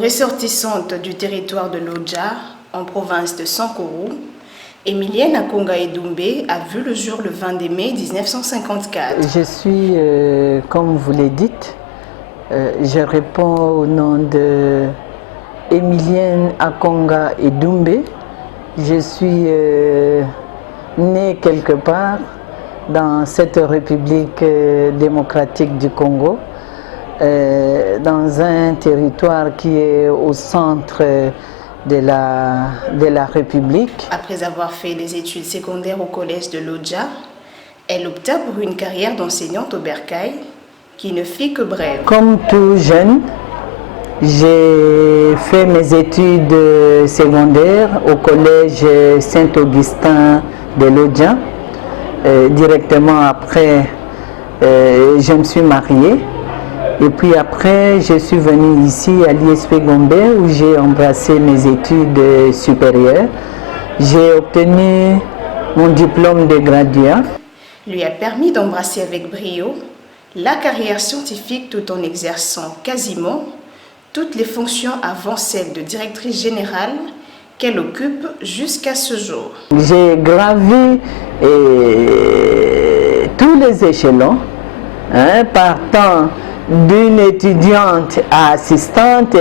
Ressortissante du territoire de Lodja, en province de Sankuru, Emilienne Akonga Edoumbé a vu le jour le 22 mai 1954. Je suis, comme vous l'avez dit, je réponds au nom de Emilienne Akonga Edoumbé. Je suis née quelque part dans cette République démocratique du Congo, dans un territoire qui est au centre de la République. Après avoir fait des études secondaires au collège de Lodja, elle opta pour une carrière d'enseignante au Bercail, qui ne fit que brève. Comme tout jeune, j'ai fait mes études secondaires au collège Saint-Augustin de Lodja. Directement après, je me suis mariée. Et puis après, je suis venue ici à l'ISP Gombe où j'ai embrassé mes études supérieures. J'ai obtenu mon diplôme de graduat. Lui a permis d'embrasser avec brio la carrière scientifique tout en exerçant quasiment toutes les fonctions avant celle de directrice générale qu'elle occupe jusqu'à ce jour. J'ai gravi tous les échelons, partant d'une étudiante à assistante,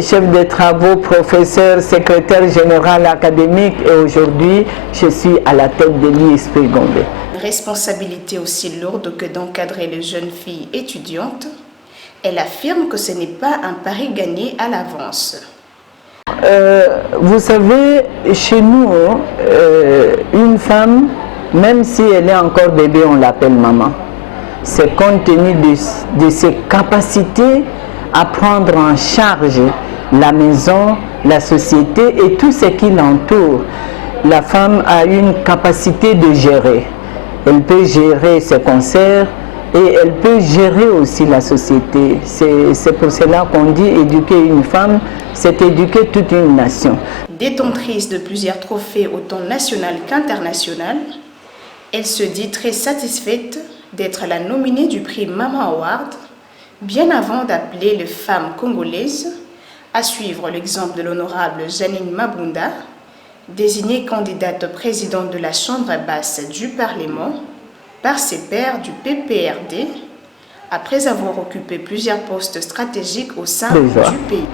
chef de travaux, professeur, secrétaire général académique et aujourd'hui je suis à la tête de l'ISP Gombe. Une responsabilité aussi lourde que d'encadrer les jeunes filles étudiantes, elle affirme que ce n'est pas un pari gagné à l'avance. Vous savez, chez nous, une femme, même si elle est encore bébé, on l'appelle maman. C'est compte tenu de ses capacités à prendre en charge la maison, la société et tout ce qui l'entoure. La femme a une capacité de gérer. Elle peut gérer ses concerts et elle peut gérer aussi la société. C'est pour cela qu'on dit éduquer une femme, c'est éduquer toute une nation. Détentrice de plusieurs trophées autant national qu'international, elle se dit très satisfaite d'être la nominée du prix Mama Award, bien avant d'appeler les femmes congolaises à suivre l'exemple de l'honorable Janine Mabunda, désignée candidate présidente de la Chambre basse du Parlement par ses pairs du PPRD, après avoir occupé plusieurs postes stratégiques au sein du pays.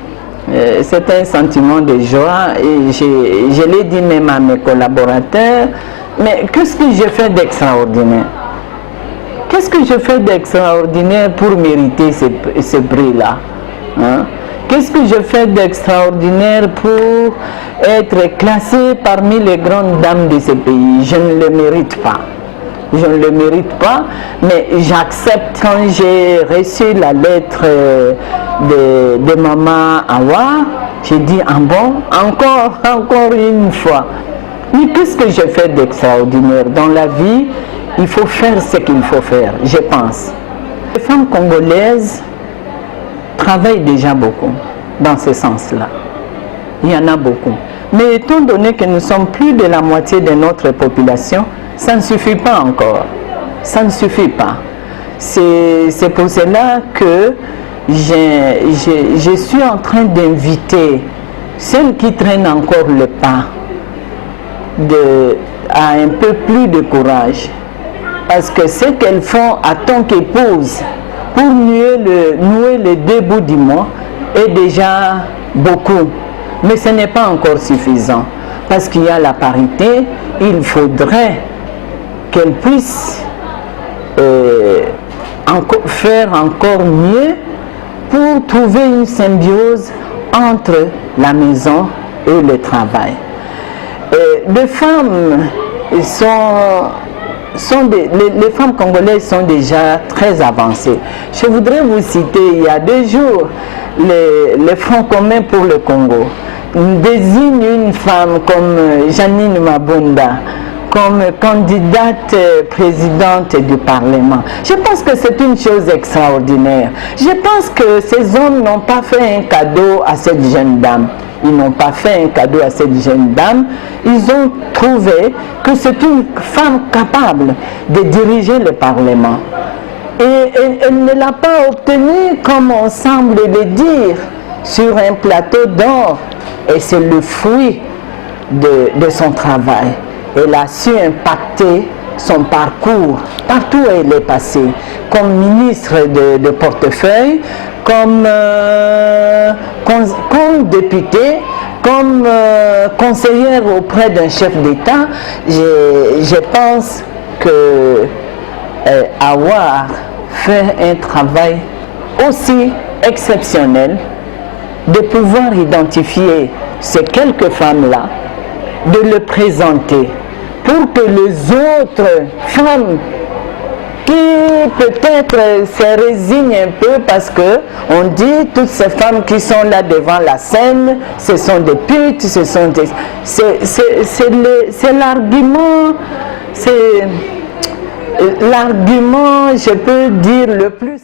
C'est un sentiment de joie et je l'ai dit même à mes collaborateurs, mais qu'est-ce que je fais d'extraordinaire? Qu'est-ce que je fais d'extraordinaire pour mériter ce prix-là? Qu'est-ce que je fais d'extraordinaire pour être classée parmi les grandes dames de ce pays? Je ne le mérite pas. Je ne le mérite pas, mais j'accepte. Quand j'ai reçu la lettre de Maman Awa, j'ai dit, ah bon, encore une fois. Mais qu'est-ce que je fais d'extraordinaire? Dans la vie, il faut faire ce qu'il faut faire, je pense. Les femmes congolaises travaillent déjà beaucoup dans ce sens-là. Il y en a beaucoup. Mais étant donné que nous sommes plus de la moitié de notre population, ça ne suffit pas encore. Ça ne suffit pas. C'est pour cela que je suis en train d'inviter celles qui traînent encore le pas à un peu plus de courage. Parce que ce qu'elles font en tant qu'épouses pour nouer les deux bouts du mois est déjà beaucoup. Mais ce n'est pas encore suffisant. Parce qu'il y a la parité, il faudrait qu'elles puissent faire encore mieux pour trouver une symbiose entre la maison et le travail. Les femmes les femmes congolaises sont déjà très avancées. Je voudrais vous citer, il y a 2 jours, le Front commun pour le Congo désigne une femme comme Janine Mabunda comme candidate présidente du Parlement. Je pense que c'est une chose extraordinaire. Je pense que ces hommes n'ont pas fait un cadeau à cette jeune dame. Ils n'ont pas fait un cadeau à cette jeune dame. Ils ont trouvé que c'est une femme capable de diriger le Parlement. Et elle ne l'a pas obtenu comme on semble le dire, sur un plateau d'or. Et c'est le fruit de son travail. Elle a su impacter son parcours partout où elle est passée, comme ministre de portefeuille, comme députée, comme conseillère auprès d'un chef d'État. Je pense que Hawa fait un travail aussi exceptionnel de pouvoir identifier ces quelques femmes-là, de le présenter pour que les autres femmes qui peut-être se résignent un peu parce que on dit toutes ces femmes qui sont là devant la scène, ce sont des putes, ce sont des... C'est l'argument, je peux dire, le plus